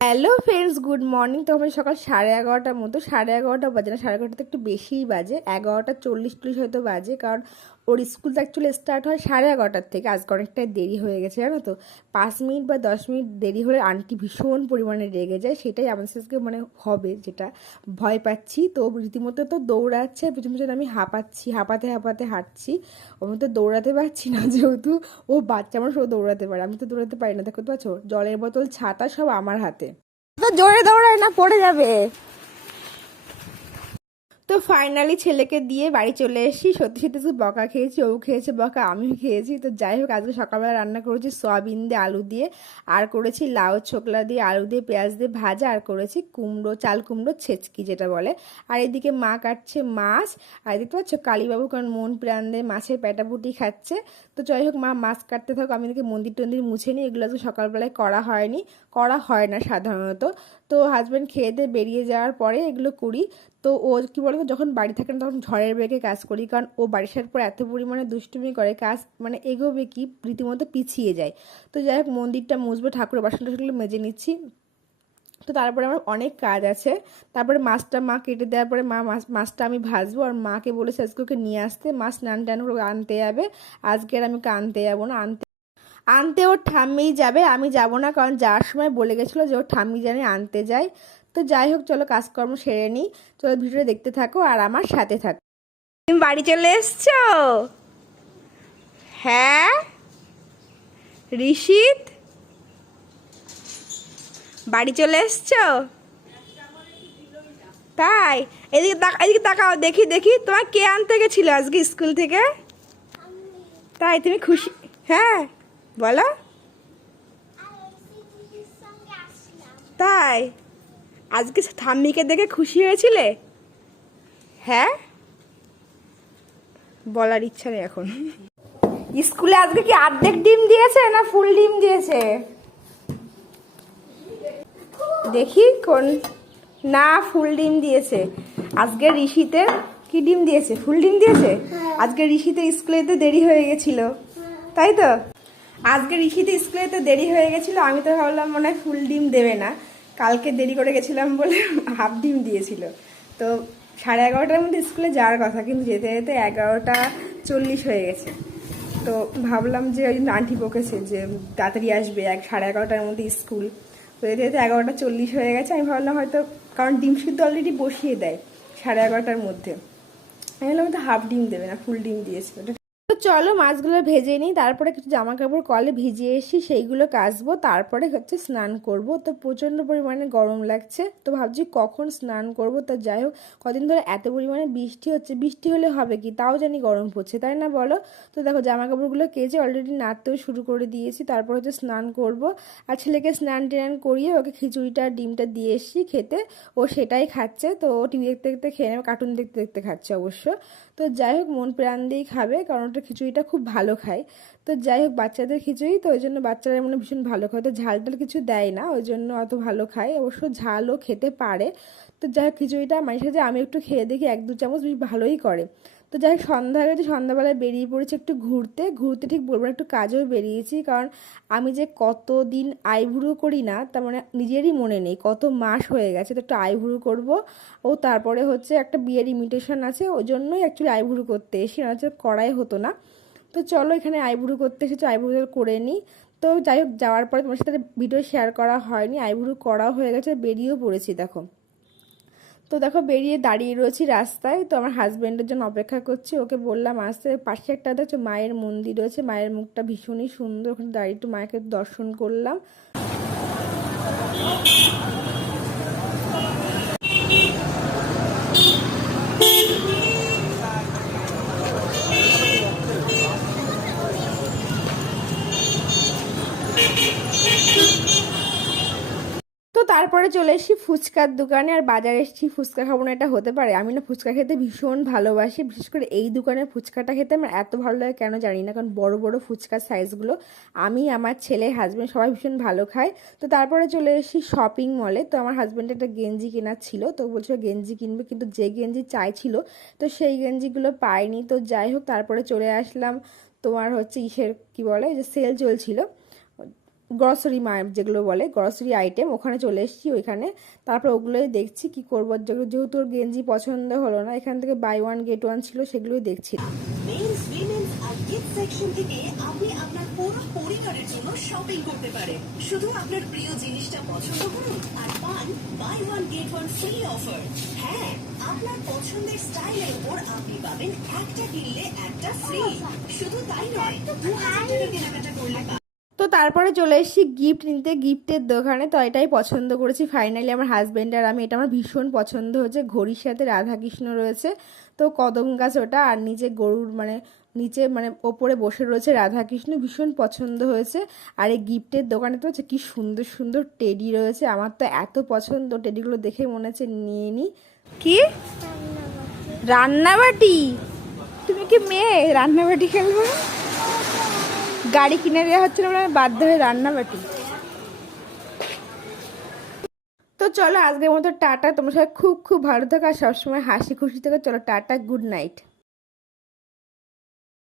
Hello friends, good morning. তো আমি সকাল 11:30টার মতো, 11:30 বাজে না, 11:30 তো একটু বেশিই বাজে, 11:40 হয়তো বাজে। কারণ ওর স্কুল তো অ্যাকচুয়ালি স্টার্ট হয় 11:30টার থেকে। আজকে অনেকটাই দেরি হয়ে গেছে জানো তো। 5 মিনিট বা 10 মিনিট দেরি হলে আন্টি ভীষণ পরিমাণে রেগে যায়। সেটাই আমাদের সাথে মানে হবে, যেটা ভয় পাচ্ছি। তো রীতিমতো তো দৌড়াচ্ছে পিছন পিছন, আমি হাঁপাচ্ছি, হাঁপাতে হাঁপাতে হাঁটছি। আমি তো দৌড়াতে পারছি না, যেহেতু ও বাচ্চা মানুষ, ও দৌড়াতে পারে, আমি তো দৌড়াতে পারি না। দেখতে পাচ্ছ, জলের বোতল ছাতা সব আমার হাতে। তো জোরে দৌড়ায় না, পড়ে যাবে। তো ফাইনালি ছেলেকে দিয়ে বাড়ি চলে এসেছি। সত্যি সত্যি শুধু বকা খেয়েছি, ও খেয়েছে বকা, আমিও খেয়েছি। তো যাই হোক, আজকে সকালবেলা রান্না করেছি সয়াবিন দিয়ে আলু দিয়ে, আর করেছি লাউ ছোকলা দিয়ে আলু দিয়ে পেঁয়াজ দিয়ে ভাজা, আর করেছি কুমড়ো, চাল কুমড়ো ছেচকি যেটা বলে। আর এদিকে মা কাটছে মাছ। আর দেখতে পাচ্ছ কালীবাবু কারণ মন প্রাণ দিয়ে মাছের পেটাপুটি খাচ্ছে। তো যাই হোক, মা মাছ কাটতে থাকো, আমি এদিকে মন্দির টন্দির মুছে নিই। এগুলো তো সকালবেলায় করা হয়নি, করা হয় না সাধারণত। তো হাজব্যান্ড খেয়ে দিয়ে বেরিয়ে যাওয়ার পরে এগুলো করি। তো ও কী বলতো, যখন বাড়ি থাকে না তখন ঝড়ের বেগে কাজ করি, কারণ ও বাড়ি আসার পর এত পরিমাণে দুষ্টুমি করে, কাজ মানে এগোবে কি রীতিমতো পিছিয়ে যায়। তো যাই হোক, মন্দিরটা মুছবো, ঠাকুরের বাসন টাসনগুলো মেজে নিচ্ছি। তো তারপরে আমার অনেক কাজ আছে। তারপরে মাছটা মা কেটে দেওয়ার পরে মাছটা আমি ভাজবো। আর মাকে বলেছে আজকে ওকে নিয়ে আসতে, মাছ স্নান টান করে আনতে যাবে। আজকে আর আমি আনতে যাবো না, আনতে আনতে ওর ঠাম্মিই যাবে, আমি যাব না। কারণ যাওয়ার সময় বলে গেছিলো যে ওর ঠাম্মি জানে আনতে যায়। তো যাই হোক, চলো কাজকর্ম সেরে নিই। চলো ভিডিওটা দেখতে থাকো আর আমার সাথে থাকো। তুমি বাড়ি চলে এসছো? হ্যাঁ ঋষিত, বাড়ি চলে এসছো? তাই? এদিকে তাকাও, দেখি দেখি তোমার কে আনতে গেছিল আজকে স্কুল থেকে? তাই তুমি খুশি? হ্যাঁ বলো। তাই? আজকে ঠাম্মিকে দেখে খুশি হয়েছিলে? হ্যাঁ, বলার ইচ্ছা নেই এখন। স্কুলে আজকে কি অর্ধেক ডিম দিয়েছে না ফুল ডিম দিয়েছে? দেখি কোন, না ফুল ডিম দিয়েছে। আজকে ঋষিতে কি ডিম দিয়েছে? ফুল ডিম দিয়েছে। আজকে ঋষিতে স্কুলেতে দেরি হয়ে গেছিল, তাই তো? আজকে ঋষিতে স্কুলেতে দেরি হয়ে গেছিল, আমি তো ভাবলাম মনে হয় ফুল ডিম দেবে না। কালকে দেরি করে গেছিলাম বলে হাফ ডিম দিয়েছিল। তো 11:30টার মধ্যে স্কুলে যাওয়ার কথা, কিন্তু যেতে যেতে 11:40 হয়ে গেছে। তো ভাবলাম যে ওই জন্য আন্টি বকেছে যে তাড়াতাড়ি আসবে, 11:30টার মধ্যে স্কুল। তো যেতে যেতে 11:40 হয়ে গেছে। আমি ভাবলাম হয়তো, কারণ ডিম সিদ্ধ অলরেডি বসিয়ে দেয় 11:30টার মধ্যে, আমি ভাবলাম হয়তো হাফ ডিম দেবে না, ফুল ডিম দিয়েছে। তো চলো মাছগুলো ভেজে নিই, তারপরে কিছু জামা কাপড় কলে ভিজিয়ে এসি, সেইগুলো কাচবো, তারপরে হচ্ছে স্নান করব। তো প্রচণ্ড পরিমাণে গরম লাগছে, তো ভাবছি কখন স্নান করব। তো যাই হোক, কদিন ধরে এত পরিমাণে বৃষ্টি হচ্ছে, বৃষ্টি হলে হবে কি, তাও জানি গরম পড়ছে, তাই না বলো? তো দেখো জামা কাপড়গুলো কেচে অলরেডি নাড়তেও শুরু করে দিয়েছি, তারপর হচ্ছে স্নান করব। আর ছেলেকে স্নান টেনান করিয়ে ওকে খিচুড়িটা ডিমটা দিয়ে এসেছি খেতে, ও সেটাই খাচ্ছে। তো ও টিভি দেখতে দেখতে খেয়ে নেবে, কার্টুন দেখতে দেখতে খাচ্ছে অবশ্য। তো যাই হোক, মন প্রাণ দিয়েই খাবে, কারণ ওটা খিচুড়িটা খুব ভালো খায়। তো যাই হোক, বাচ্চাদের খিচুড়ি তো, ওই জন্য বাচ্চারা মনে ভীষণ ভালো খায়। তো ঝাল টাল কিছু দেয় না, ওই জন্য অত ভালো খায়, অবশ্য ঝালও খেতে পারে। তো যাই হোক, খিচুড়িটা মাঝে সাঝে আমি একটু খেয়ে দেখি, 1-2 চামচ বেশ ভালোই করে। তো যাই হোক, সন্ধ্যা হয়ে গেছে, সন্ধ্যাবেলায় বেরিয়ে পড়েছি একটু ঘুরতে ঘুরতে, ঠিক বলবো না, একটু কাজেও বেরিয়েছি। কারণ আমি যে কতদিন আইব্রু করি না, তার মানে নিজেরই মনে নেই, কত মাস হয়ে গেছে। তো একটু আইব্রু করব। ও তারপরে হচ্ছে একটা বিয়ের ইমিটেশন আছে, ওই জন্যই অ্যাকচুয়ালি আইব্রু করতে এসি, না হচ্ছে করাই হতো না। তো চলো এখানে আইব্রু করতে এসেছি, আইব্রু করে নিই। তো যাই হোক, যাওয়ার পরে তোমার সাথে ভিডিও শেয়ার করা হয়নি, আইব্রু করাও হয়ে গেছে, বেরিয়েও পড়েছি দেখো। তো দেখো বেরিয়ে দাঁড়িয়ে রয়েছি রাস্তায়। তো আমার হাজব্যান্ডের জন্য অপেক্ষা করছি, ওকে বললাম আসতে। পাশে একটা দেখছো মায়ের মন্দির রয়েছে, মায়ের মুখটা ভীষণই সুন্দর, ওখানে দাঁড়িয়ে একটু মাকে দর্শন করলাম। তো তারপরে চলে এসেছি ফুচকার দোকানে, আর বাজারে এসেছি, ফুচকা খাবো না এটা হতে পারে? আমি না ফুচকা খেতে ভীষণ ভালোবাসি, বিশেষ করে এই দোকানের ফুচকাটা খেতে আমার এত ভালো লাগে কেন জানি না, কারণ বড় বড় ফুচকার সাইজগুলো আমি, আমার ছেলে, হাজব্যান্ড সবাই ভীষণ ভালো খায়। তো তারপরে চলে এসেছি শপিং মলে। তো আমার হাজব্যান্ডের একটা গেঞ্জি কেনার ছিল, তো বলছিল গেঞ্জি কিনবে, কিন্তু যে গেঞ্জি চাইছিল তো সেই গেঞ্জিগুলো পাইনি। তো যাই হোক, তারপরে চলে আসলাম তোমার হচ্ছে ইসের কি বলে, যে সেল চলছিল গ্রসারি যেগুলো বলে গ্রসারি আইটেম, ওখানে চলে এসেছি ওইখানে। তারপর ওগুলোই দেখছি কি করবো, যেহেতু ওর গেঞ্জি পছন্দ হলো না, এখান থেকে বাই ওয়ান গেট ওয়ান ছিল, সেগুলোই দেখছি। মেন্স, উইমেন্স আর কিডস সেকশন থেকে আপনি আপনার পুরো পরিবারের জন্য শপিং করতে পারেন। শুধু আপনার প্রিয় জিনিসটা পছন্দ করুন আর পান buy one get one free offer. হ্যাঁ, আপনার পছন্দের স্টাইলের উপর আপনি পাবেন একটা কিনলে একটা ফ্রি। শুধু তাই নয়, 2000 টাকা কেনাকাটা করলে তো তারপরে চলে এসেছি গিফট নিতে, গিফটের দোকানে। তো এটাই পছন্দ করেছি ফাইনালি আমার হাজব্যান্ড আর আমি। এটা আমার ভীষণ পছন্দ হয়েছে, ঘড়ির সাথে রাধাকৃষ্ণ রয়েছে, তো কদম গাছ ওটা, আর নিচে গরুর নিচে ওপরে বসে রয়েছে রাধাকৃষ্ণ, ভীষণ পছন্দ হয়েছে। আর এই গিফটের দোকানে তো হচ্ছে কি সুন্দর সুন্দর টেডি রয়েছে, আমার তো এত পছন্দ টেডিগুলো দেখে মনে হচ্ছে নিয়ে নিই। কি রান্নাবাটি? তুমি কি মেয়ে রান্নাবাটি খেলবো? গাড়ি কিনে দেওয়া হচ্ছে না, বাধ্য হয়ে রান্নাবাটি। তো চলো আজকের মতো টাটা, তোমার সাথে খুব খুব ভালো থাকো আর সবসময় হাসি খুশি থেকো। চলো টাটা, গুড নাইট।